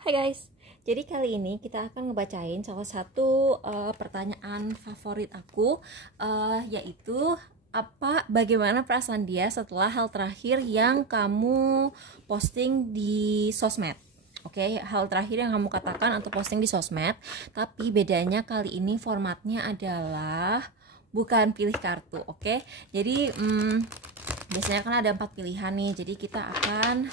Hai guys, jadi kali ini kita akan ngebacain salah satu pertanyaan favorit aku, yaitu bagaimana perasaan dia setelah hal terakhir yang kamu posting di sosmed. Oke, hal terakhir yang kamu katakan atau posting di sosmed. Tapi bedanya kali ini formatnya adalah bukan pilih kartu. Oke, jadi biasanya kan ada 4 pilihan nih. Jadi kita akan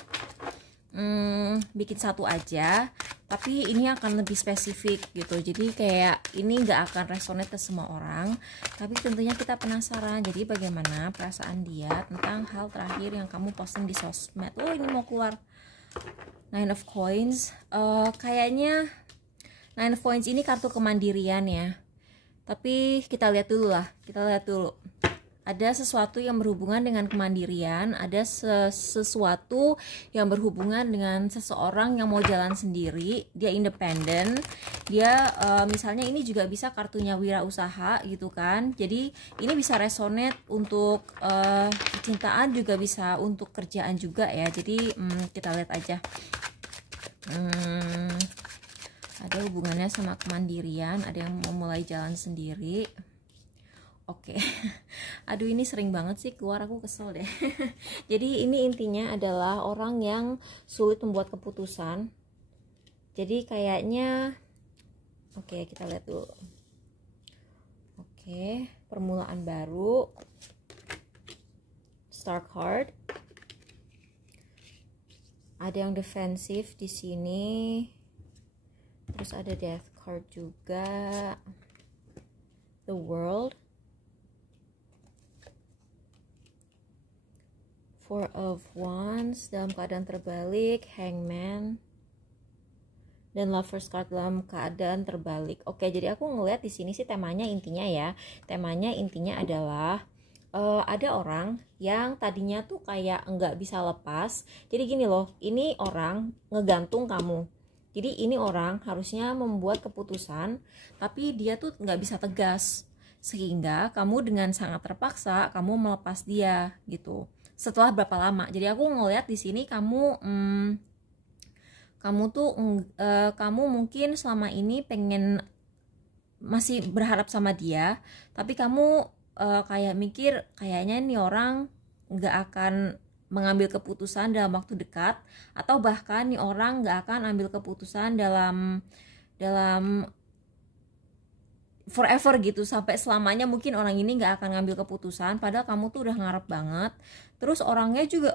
bikin satu aja, tapi ini akan lebih spesifik gitu. Jadi kayak ini nggak akan resonate ke semua orang, tapi tentunya kita penasaran. Jadi bagaimana perasaan dia tentang hal terakhir yang kamu posting di sosmed. Oh, ini mau keluar Nine of Coins. Kayaknya Nine of Coins ini kartu kemandirian ya, tapi kita lihat dulu lah. Ada sesuatu yang berhubungan dengan kemandirian, ada sesuatu yang berhubungan dengan seseorang yang mau jalan sendiri, dia independen, dia misalnya ini juga bisa kartunya wirausaha gitu kan. Jadi ini bisa resonate untuk percintaan, juga bisa untuk kerjaan juga ya. Jadi kita lihat aja. Ada hubungannya sama kemandirian, ada yang mau mulai jalan sendiri. Oke. Aduh, ini sering banget sih keluar, aku kesel deh. Jadi ini intinya adalah orang yang sulit membuat keputusan. Jadi kayaknya oke, kita lihat dulu. Oke, permulaan baru. Star card. Ada yang defensif di sini. Terus ada death card juga. The World. Four of Wands dalam keadaan terbalik, Hangman, dan Lovers card dalam keadaan terbalik. Oke, jadi aku ngeliat di sini sih temanya intinya adalah ada orang yang tadinya tuh kayak nggak bisa lepas. Jadi gini loh, ini orang ngegantung kamu. Jadi ini orang harusnya membuat keputusan, tapi dia tuh nggak bisa tegas, sehingga kamu dengan sangat terpaksa kamu melepas dia gitu. Setelah berapa lama? Jadi aku ngeliat di sini kamu kamu mungkin selama ini pengen masih berharap sama dia, tapi kamu kayak mikir kayaknya nih orang nggak akan mengambil keputusan dalam waktu dekat, atau bahkan nih orang nggak akan ambil keputusan dalam forever gitu, sampai selamanya mungkin orang ini nggak akan ngambil keputusan, padahal kamu tuh udah ngarep banget. Terus orangnya tuh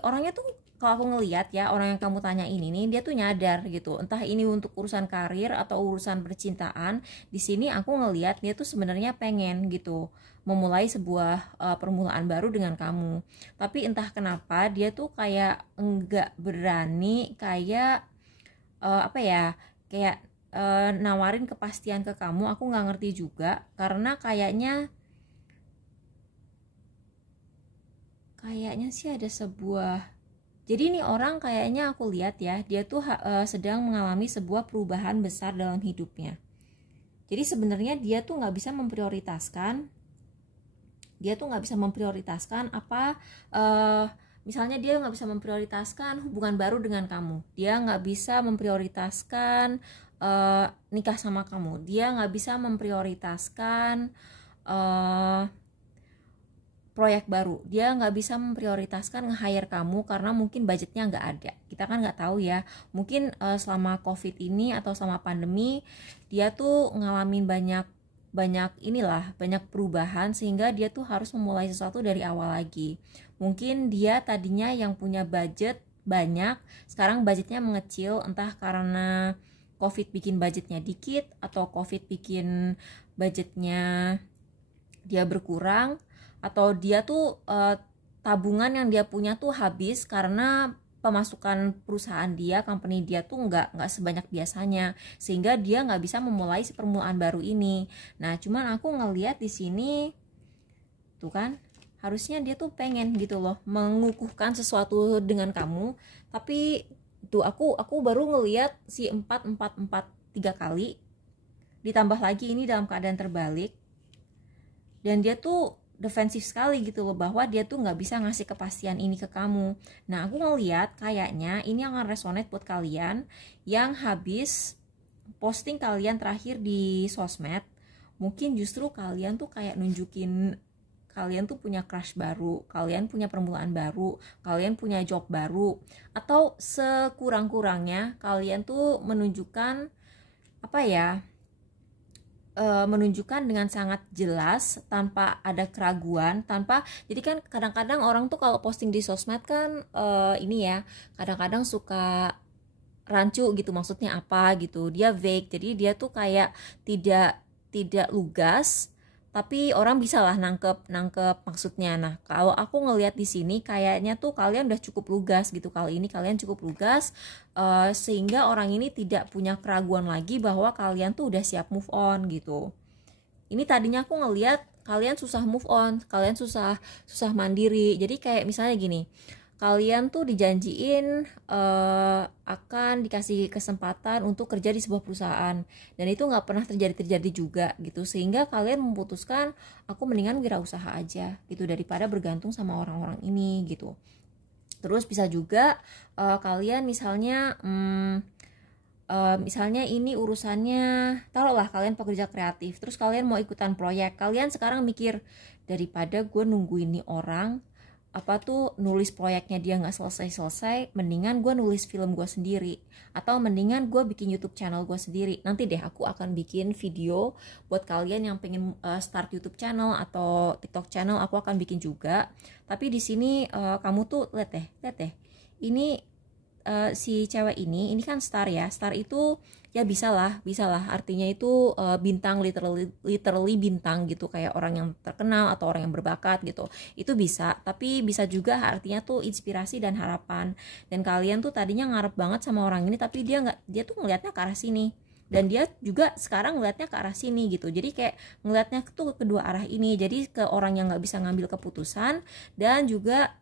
kalau aku ngelihat ya, orang yang kamu tanya ini nih, dia tuh nyadar gitu, entah ini untuk urusan karir atau urusan percintaan. Di sini aku ngelihat dia tuh sebenarnya pengen gitu memulai sebuah permulaan baru dengan kamu, tapi entah kenapa dia tuh kayak enggak berani, kayak kayak nawarin kepastian ke kamu. Aku nggak ngerti juga, karena kayaknya sih ada sebuah, jadi ini orang kayaknya aku lihat ya, dia tuh sedang mengalami sebuah perubahan besar dalam hidupnya. Jadi sebenarnya dia tuh nggak bisa memprioritaskan apa, misalnya dia nggak bisa memprioritaskan hubungan baru dengan kamu, dia nggak bisa memprioritaskan nikah sama kamu, dia nggak bisa memprioritaskan proyek baru, dia nggak bisa memprioritaskan nge-hire kamu karena mungkin budgetnya nggak ada. Kita kan nggak tahu ya, mungkin selama COVID ini atau selama pandemi dia tuh ngalamin banyak perubahan, sehingga dia tuh harus memulai sesuatu dari awal lagi. Mungkin dia tadinya yang punya budget banyak, sekarang budgetnya mengecil, entah karena COVID bikin budgetnya dikit, atau COVID bikin budgetnya dia berkurang, atau dia tuh tabungan yang dia punya tuh habis karena pemasukan perusahaan dia, company dia tuh nggak sebanyak biasanya, sehingga dia nggak bisa memulai permulaan baru ini. Nah, cuman aku ngelihat di sini tuh kan, harusnya dia tuh pengen gitu loh mengukuhkan sesuatu dengan kamu, tapi tuh aku baru ngelihat si 4 kali, ditambah lagi ini dalam keadaan terbalik, dan dia tuh defensif sekali gitu loh, bahwa dia tuh nggak bisa ngasih kepastian ini ke kamu. Nah aku ngeliat kayaknya ini akan resonate buat kalian yang habis posting kalian terakhir di sosmed. Mungkin justru kalian tuh kayak nunjukin kalian tuh punya crush baru, kalian punya permulaan baru, kalian punya job baru, atau sekurang-kurangnya kalian tuh menunjukkan apa ya, menunjukkan dengan sangat jelas tanpa ada keraguan, tanpa, jadi kan kadang-kadang orang tuh kalau posting di sosmed kan ini ya, kadang-kadang suka rancu gitu, maksudnya apa gitu, dia vague, jadi dia tuh kayak tidak lugas, tapi orang bisa lah nangkep maksudnya. Nah kalau aku ngelihat di sini kayaknya tuh kalian udah cukup lugas gitu, kali ini kalian cukup lugas, sehingga orang ini tidak punya keraguan lagi bahwa kalian tuh udah siap move on gitu. Ini tadinya aku ngelihat kalian susah move on, kalian susah mandiri. Jadi kayak misalnya gini, kalian tuh dijanjiin akan dikasih kesempatan untuk kerja di sebuah perusahaan, dan itu nggak pernah terjadi juga gitu, sehingga kalian memutuskan aku mendingan wirausaha aja gitu daripada bergantung sama orang-orang ini gitu. Terus bisa juga kalian misalnya misalnya ini urusannya, taruhlah kalian pekerja kreatif, terus kalian mau ikutan proyek, kalian sekarang mikir daripada gue nungguin nih orang nulis proyeknya dia nggak selesai, mendingan gue nulis film gue sendiri, atau mendingan gue bikin YouTube channel gue sendiri. Nanti deh aku akan bikin video buat kalian yang pengen start YouTube channel atau TikTok channel, aku akan bikin juga. Tapi di sini kamu tuh lihat deh, ini si cewek ini kan star ya, star itu ya bisa lah artinya itu bintang, literally bintang gitu, kayak orang yang terkenal atau orang yang berbakat gitu, itu bisa. Tapi bisa juga artinya tuh inspirasi dan harapan, dan kalian tuh tadinya ngarep banget sama orang ini, tapi dia tuh ngelihatnya ke arah sini, dan dia juga sekarang ngelihatnya ke arah sini gitu. Jadi kayak ngelihatnya tuh ke kedua arah ini, jadi ke orang yang nggak bisa ngambil keputusan, dan juga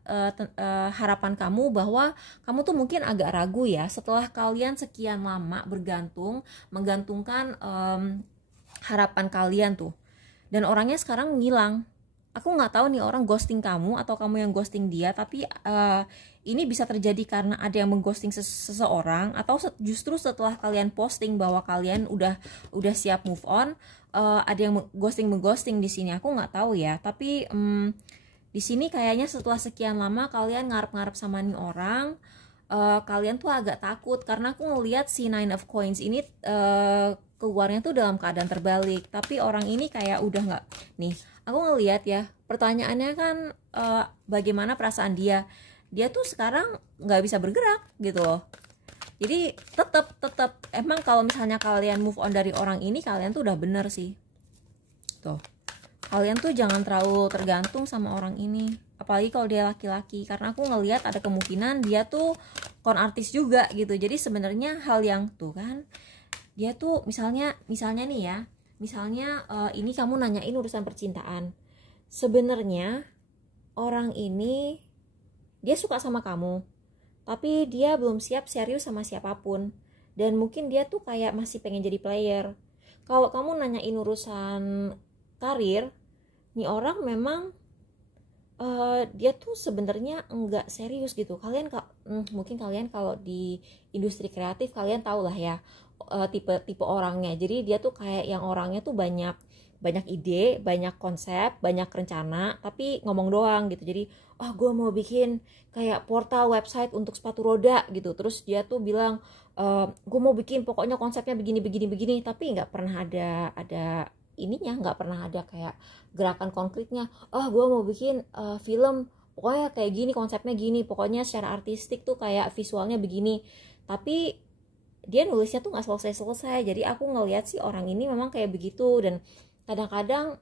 harapan kamu bahwa kamu tuh mungkin agak ragu ya setelah kalian sekian lama menggantungkan harapan kalian tuh, dan orangnya sekarang ngilang. Aku nggak tahu nih orang ghosting kamu atau kamu yang ghosting dia, tapi ini bisa terjadi karena ada yang mengghosting seseorang, atau justru setelah kalian posting bahwa kalian udah siap move on, ada yang mengghosting di sini. Aku nggak tahu ya, tapi di sini kayaknya setelah sekian lama kalian ngarep sama nih orang, kalian tuh agak takut karena aku ngelihat si Nine of Coins ini keluarnya tuh dalam keadaan terbalik, tapi orang ini kayak udah nggak, nih aku ngelihat ya, pertanyaannya kan bagaimana perasaan dia tuh sekarang nggak bisa bergerak gitu loh. Jadi tetap emang kalau misalnya kalian move on dari orang ini, kalian tuh udah bener sih tuh, kalian tuh jangan terlalu tergantung sama orang ini, apalagi kalau dia laki-laki, karena aku ngelihat ada kemungkinan dia tuh kon artis juga gitu. Jadi sebenarnya hal yang tuh kan, dia tuh misalnya nih ya, misalnya ini kamu nanyain urusan percintaan, sebenarnya orang ini dia suka sama kamu, tapi dia belum siap serius sama siapapun, dan mungkin dia tuh kayak masih pengen jadi player. Kalau kamu nanyain urusan karir, nih orang memang dia tuh sebenarnya enggak serius gitu. Mungkin kalian kalau di industri kreatif kalian tau lah ya tipe orangnya. Jadi dia tuh kayak yang orangnya tuh banyak ide, banyak konsep, banyak rencana, tapi ngomong doang gitu. Jadi gue mau bikin kayak portal website untuk sepatu roda gitu, terus dia tuh bilang gue mau bikin pokoknya konsepnya begini, tapi nggak pernah ada ininya, nggak pernah ada kayak gerakan konkretnya. Gue mau bikin film pokoknya kayak gini, konsepnya gini, pokoknya secara artistik tuh kayak visualnya begini, tapi dia nulisnya tuh nggak selesai. Jadi aku ngelihat sih orang ini memang kayak begitu. Dan kadang-kadang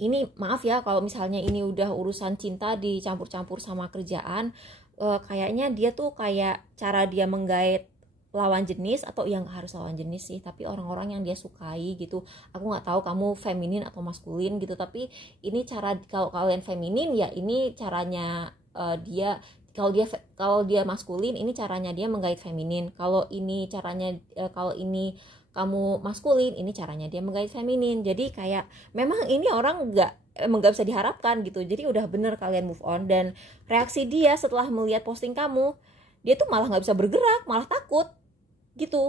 ini, maaf ya kalau misalnya ini udah urusan cinta dicampur-campur sama kerjaan, kayaknya dia tuh kayak cara dia menggait lawan jenis, atau yang harus lawan jenis sih, tapi orang-orang yang dia sukai gitu. Aku nggak tahu kamu feminin atau maskulin gitu, tapi ini cara, kalau kalian feminin ya ini caranya dia kalau dia maskulin, ini caranya dia menggait feminin. Kalau ini caranya kalau ini kamu maskulin, ini caranya dia menggait feminin. Jadi kayak memang ini orang emang nggak bisa diharapkan gitu. Jadi udah bener kalian move on. Dan reaksi dia setelah melihat posting kamu, dia tuh malah nggak bisa bergerak, malah takut gitu.